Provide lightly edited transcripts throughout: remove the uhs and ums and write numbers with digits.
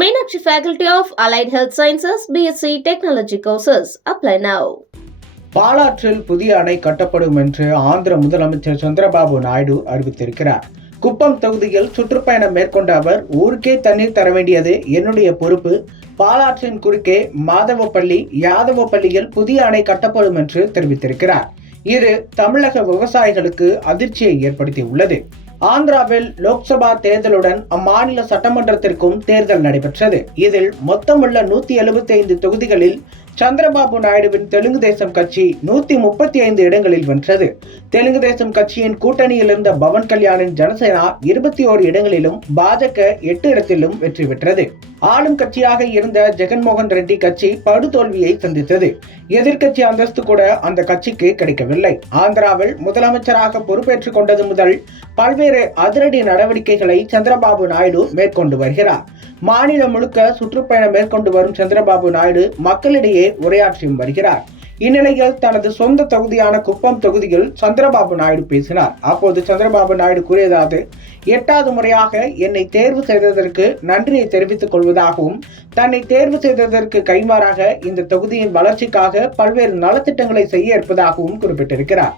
Meenakshi Faculty of Allied Health Sciences, BSc Technology courses. Apply now. பாலாற்றில் புதிய அணை கட்டப்படும் என்று ஆந்திர முதலமைச்சர் சந்திரபாபு நாயுடு அறிவித்திருக்கிறார். குப்பம் தொகுதியில் சுற்றுப்பயணம் மேற்கொண்ட அவர், ஊருக்கே தண்ணீர் தர வேண்டியது என்னுடைய பொறுப்பு. பாலாற்றின் குறுக்கே மாதவப்பள்ளி, யாதவப்பள்ளியில் புதிய அணை கட்டப்படும் என்று தெரிவித்திருக்கிறார். இது தமிழக விவசாயிகளுக்கு அதிர்ச்சியை ஏற்படுத்தியுள்ளது. ஆந்திராவில் லோக்சபா தேர்தலுடன் அம்மாநில சட்டமன்றத்திற்கும் தேர்தல் நடைபெற்றது. இதில் மொத்தமுள்ள 175 தொகுதிகளில் சந்திரபாபு நாயுடுவின் தெலுங்கு தேசம் கட்சி 135 இடங்களில் வென்றது. தெலுங்கு தேசம் கட்சியின் கூட்டணியில் இருந்த பவன் கல்யாணின் ஜனசேனா 21 இடங்களிலும், பாஜக 8 இடத்திலும் வெற்றி பெற்றது. ஆளும் கட்சியாக இருந்த ஜெகன்மோகன் ரெட்டி கட்சி படுதோல்வியை சந்தித்தது. எதிர்க்கட்சி அந்தஸ்து கூட அந்த கட்சிக்கு கிடைக்கவில்லை. ஆந்திராவில் முதலமைச்சராக பொறுப்பேற்றுக் கொண்டது முதல் பல்வேறு அதிரடி நடவடிக்கைகளை சந்திரபாபு நாயுடு மேற்கொண்டு வருகிறார். மாநிலம் முழுக்க சுற்றுப்பயணம் மேற்கொண்டு வரும் சந்திரபாபு நாயுடு மக்களிடையே உரையாற்றியும் வருகிறார். இந்நிலையில் தனது சொந்த தொகுதியான குப்பம் தொகுதியில் சந்திரபாபு நாயுடு பேசினார். அப்போது சந்திரபாபு நாயுடு கூறியதாவது, 8வது முறையாக என்னை தேர்வு செய்ததற்கு நன்றியை தெரிவித்துக் கொள்வதாகவும், தன்னை தேர்வு செய்ததற்கு கைமாறாக இந்த தொகுதியின் வளர்ச்சிக்காக பல்வேறு நலத்திட்டங்களை செய்ய இருப்பதாகவும் குறிப்பிட்டிருக்கிறார்.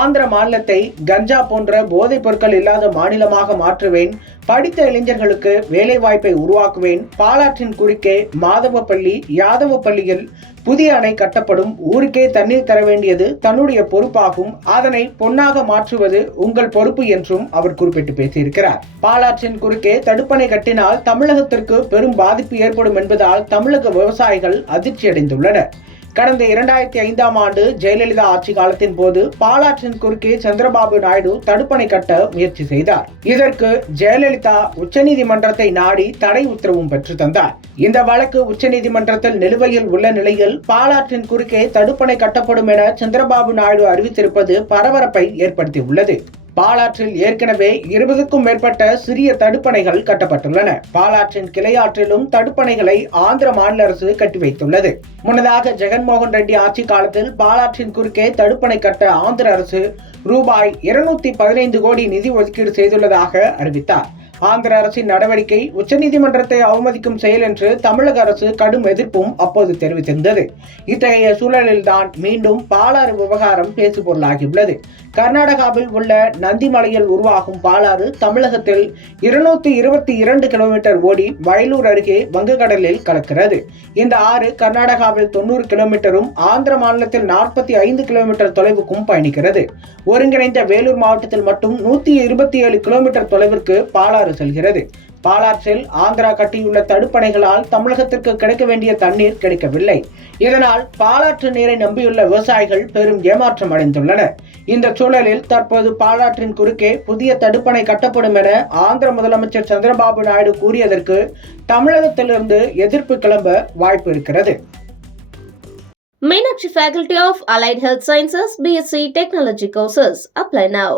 ஆந்திர மாநிலத்தை கஞ்சா போன்ற போதைப் பொருட்கள் இல்லாத மாநிலமாக மாற்றுவேன். படித்த இளைஞர்களுக்கு வேலை வாய்ப்பை உருவாக்குவேன். பாலாற்றின் குறுக்கே மாதவப்பள்ளி, யாதவப்பள்ளியில் புதிய அணை கட்டப்படும். ஊருக்கே தண்ணீர் தர வேண்டியது தன்னுடைய பொறுப்பாகும். அதனை பொன்னாக மாற்றுவது உங்கள் பொறுப்பு என்றும் அவர் குறிப்பிட்டு பேசியிருக்கிறார். பாலாற்றின் குறுக்கே தடுப்பணை கட்டினால் தமிழகத்திற்கு பெரும் பாதிப்பு ஏற்படும் என்பதால் தமிழக விவசாயிகள் அதிர்ச்சியடைந்துள்ளனர். கடந்த 2005ஆம் ஆண்டு ஜெயலலிதா ஆட்சி காலத்தின் போது பாலாற்றின் குறுக்கே சந்திரபாபு நாயுடு தடுப்பணை கட்ட முயற்சி செய்தார். இதற்கு ஜெயலலிதா உச்சநீதிமன்றத்தை நாடி தடை உத்தரவும் பெற்று தந்தார். இந்த வழக்கு உச்சநீதிமன்றத்தில் நிலுவையில் உள்ள நிலையில் பாலாற்றின் குறுக்கே தடுப்பணை கட்டப்படும் என சந்திரபாபு நாயுடு அறிவித்திருப்பது பரபரப்பை ஏற்படுத்தியுள்ளது. பாலாற்றில் ஏற்கனவே 20க்கும் மேற்பட்ட சிறிய தடுப்பணைகள் கட்டப்பட்டுள்ளன. பாலாற்றின் கிளையாற்றிலும் தடுப்பணைகளை ஆந்திர மாநில அரசு கட்டி வைத்துள்ளது. முன்னதாக ஜெகன்மோகன் ரெட்டி ஆட்சி காலத்தில் பாலாற்றின் குறுக்கே தடுப்பணை கட்ட ஆந்திர அரசு ரூபாய் 215 கோடி நிதி ஒதுக்கீடு செய்துள்ளதாக அறிவித்தார். ஆந்திர அரசின் நடவடிக்கை உச்சநீதிமன்றத்தை அவமதிக்கும் செயல் என்று தமிழக அரசு கடும் எதிர்ப்பும் அப்போது தெரிவித்திருந்தது. இத்தகைய சூழலில்தான் மீண்டும் பாலாறு விவகாரம் பேசுபொருளாகியுள்ளது. கர்நாடகாவில் உள்ள நந்திமலையில் உருவாகும் பாலாறு தமிழகத்தில் 222 கிலோமீட்டர் ஓடி வயலூர் அருகே வங்கக்கடலில் கலக்கிறது. இந்த ஆறு கர்நாடகாவில் 90 கிலோமீட்டரும் ஆந்திர மாநிலத்தில் 45 கிலோமீட்டர் தொலைவுக்கும் பயணிக்கிறது. ஒருங்கிணைந்த வேலூர் மாவட்டத்தில் மட்டும் 127 கிலோமீட்டர் தொலைவிற்கு பாலாறு செல்கிறது. பாலாற்றில் ஆந்திரா கட்டியுள்ள தடுப்பணைகளால் தமிழகத்திற்கு கிடைக்க வேண்டிய தண்ணீர் கிடைக்கவில்லை. இதனால் பாலாற்று நீரை நம்பியுள்ள விவசாயிகள் பெரும் ஏமாற்றம் அடைந்துள்ளனர். இந்த சூழலில் தற்போது பாலாற்றின் குறுக்கே புதிய தடுப்பணை கட்டப்படும் என ஆந்திர முதலமைச்சர் சந்திரபாபு நாயுடு கூறியதற்கு தமிழகத்திலிருந்து எதிர்ப்பு கிளம்ப வாய்ப்பு இருக்கிறது. Meenakshi Faculty of Allied Health Sciences, BSc Technology courses. Apply now.